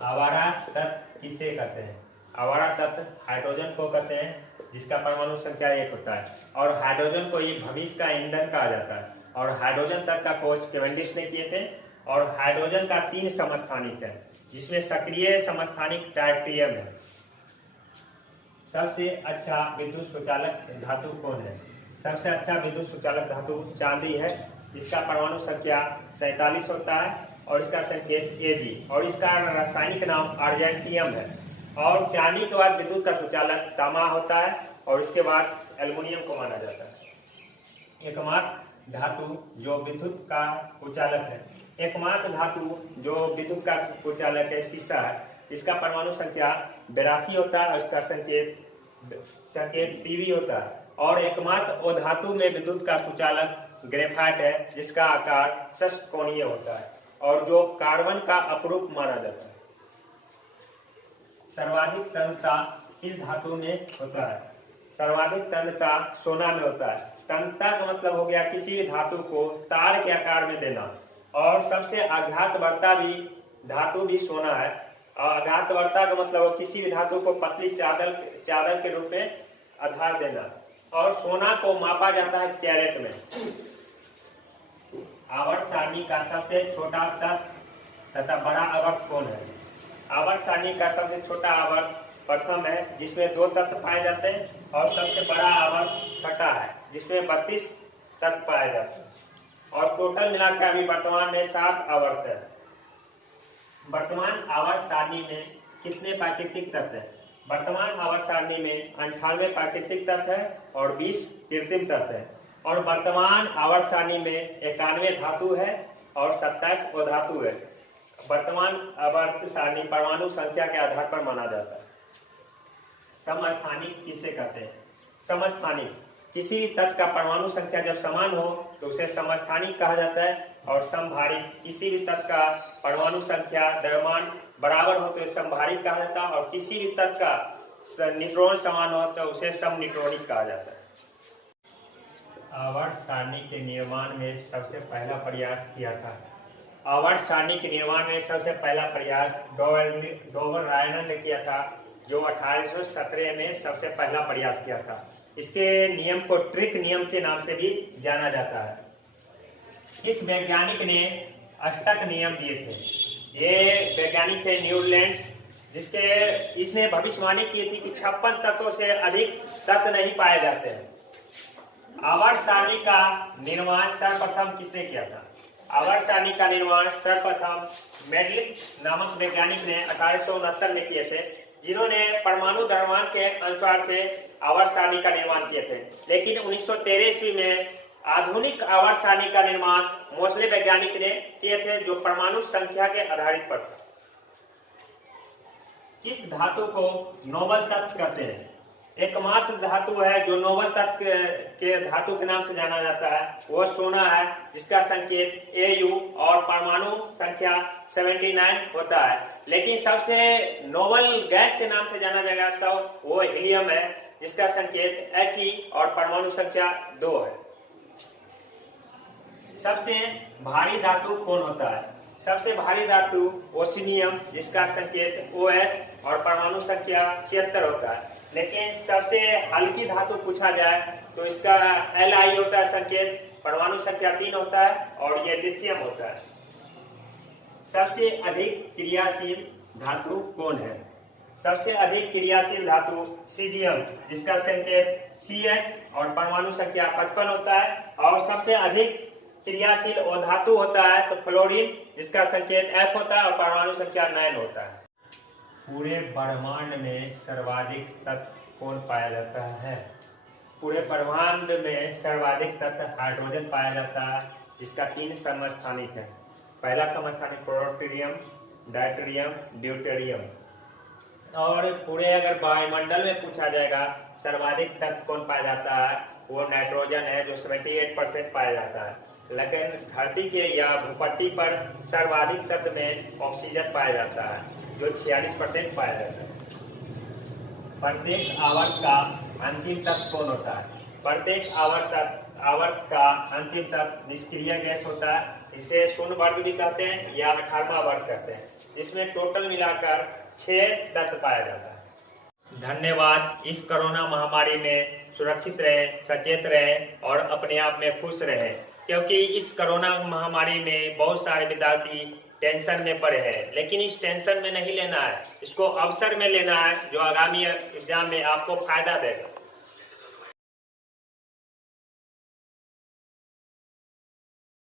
आवारा तत्व किसे कहते हैं? आवारा तत्व हाइड्रोजन को कहते हैं, जिसका परमाणु संख्या 1 होता है, और हाइड्रोजन को ये भविष्य का ईंधन कहा जाता है। और हाइड्रोजन तत्व का खोज कैवेंडिश ने किए थे। और हाइड्रोजन का 3 समस्थानिक है, जिसमें सक्रिय समस्थानिक ट्राइटियम है। सबसे अच्छा विद्युत सुचालक धातु कौन है? सबसे अच्छा विद्युत सुचालक धातु चांदी है, जिसका परमाणु संख्या 47 होता है और इसका संकेत Ag, और इसका रासायनिक नाम अर्जेंटियम है। और चांदी के बाद विद्युत का सुचालक तांबा होता है, और इसके बाद एल्युमिनियम को माना जाता है। एकमात्र धातु जो विद्युत का कुचालक है, एकमात्र धातु जो विद्युत का कुचालक है शीशा है। इसका परमाणु संख्या 82 होता है और इसका संकेत Pb होता है। और एकमात्र अधातु में विद्युत का कुचालक ग्रेफाइट है, जिसका आकार षष्ठकोणीय होता है और जो कार्बन का अपरूप माना जाता है। सर्वाधिक तन्यता किस धातु में होता है? सर्वाधिक तन्यता सोना में होता है। तन्यता का मतलब हो गया किसी भी धातु को तार के आकार में देना। और सबसे आघातवर्ता भी धातु भी सोना है। और आघातवर्ता का मतलब हो किसी भी धातु को पतली चादर के रूप में आधार देना। और सोना को मापा जाता है कैरेट में। आवर्त सारणी का सबसे छोटा तत्व तथा बड़ा आवर्त कौन है? आवर्त सारणी का सबसे छोटा आवर्त प्रथम है, जिसमें 2 तत्व पाए जाते हैं, और सबसे बड़ा आवर्त छठा है, जिसमें 32 तत्व पाए जाते हैं। और टोटल मिलाकर अभी वर्तमान में 7 आवर्त है। वर्तमान आवर्त सारणी में कितने प्राकृतिक तत्व है? वर्तमान आवर्त सारणी में 98 प्राकृतिक तत्व है और 20 कृत्रिम तत्व है। और वर्तमान आवर्त सारणी में 91 धातु है और 27 अधातु है। वर्तमान आवर्त सारणी परमाणु संख्या के आधार पर माना जाता है। समस्थानिक किसे कहते हैं? समस्थानिक किसी भी तत्व का परमाणु संख्या जब समान हो तो उसे समस्थानिक कहा जाता है। और समभारिक किसी भी तत्व का परमाणु संख्या द्रव्यमान बराबर हो तो उसे समभारिक कहा जाता है। और किसी भी तत्व का न्यूट्रॉन समान हो तो उसे समन्यूट्रॉनिक कहा जाता है। आवर्त सारणी के निर्माण में सबसे पहला प्रयास किया था। आवर्त सारणी के निर्माण में सबसे पहला प्रयास डोवर रायनन ने किया था, जो 1817 में सबसे पहला प्रयास किया था। इसके नियम को ट्रिक नियम के नाम से भी जाना जाता है। इस वैज्ञानिक ने अष्टक नियम दिए थे। ये वैज्ञानिक थे न्यूलैंड, इसने भविष्यवाणी की थी कि 56 तत्वों से अधिक तत्व नहीं पाए जाते हैं। आवर्त सारणी का निर्माण सर्वप्रथम किसने किया था? आवर्त सारणी का निर्माण सर्वप्रथम मेडलिक नामक वैज्ञानिक ने 1869 में किए थे, जिन्होंने परमाणु द्रव्यमान के अनुसार से आवर्त सारणी का निर्माण किए थे। लेकिन 1913 ईस्वी में आधुनिक आवर्त सारणी का निर्माण मोसले वैज्ञानिक ने किए थे, जो परमाणु संख्या के आधारित पर था। किस धातु को नोबल तत्व कहते हैं? एकमात्र धातु है जो नोबल तत्व के धातु के नाम से जाना जाता है, वो सोना है, जिसका संकेत Au और परमाणु संख्या 79 होता है। लेकिन सबसे नोबल गैस के नाम से जाना जाता है वो हीलियम है, जिसका संकेत He और परमाणु संख्या 2 है। सबसे भारी धातु कौन होता है? सबसे भारी धातु ओसिनियम, जिसका संकेत OS और परमाणु संख्या 76 होता है। लेकिन सबसे हल्की धातु पूछा जाए तो इसका Li होता है, संकेत परमाणु संख्या 3 होता है, और ये लिथियम होता है। सबसे अधिक क्रियाशील धातु कौन है? सबसे अधिक क्रियाशील धातु सीजियम, जिसका संकेत Ch और परमाणु संख्या 55 होता है। और सबसे अधिक क्रियाशील अधातु होता है तो फ्लोरीन, जिसका संकेत F होता है और परमाणु संख्या 9 होता है। पूरे ब्रह्मांड में सर्वाधिक तत्व कौन पाया जाता है? पूरे ब्रह्मांड में सर्वाधिक तत्व हाइड्रोजन पाया जाता है, जिसका 3 समस्थानिक है। पहला समस्थानिक प्रोटोनियम, डायटेरियम, ड्यूटेरियम। और पूरे अगर वायुमंडल में पूछा जाएगा सर्वाधिक तत्व कौन पाया जाता है, वो नाइट्रोजन है, जो 78% पाया जाता है। लेकिन धरती के या भूपट्टी पर सर्वाधिक तत्व में ऑक्सीजन पाया जाता है, जो 46% पाया जाता है। प्रत्येक आवर्त का अंतिम तत्व कौन होता है? प्रत्येक आवर्त का अंतिम तत्व निष्क्रिय गैस होता है, जिसे शून्य वर्ग भी कहते हैं या 18वां वर्ग कहते हैं। जिसमें टोटल मिलाकर 6 तत्व पाया जाता है। धन्यवाद। इस कोरोना महामारी में सुरक्षित रहें, सचेत रहें और अपने आप में खुश रहें, क्योंकि इस कोरोना महामारी में बहुत सारे विद्यार्थी टेंशन में पड़े हैं, लेकिन इस टेंशन में नहीं लेना है, इसको अवसर में लेना है, जो आगामी एग्जाम में आपको फायदा देगा।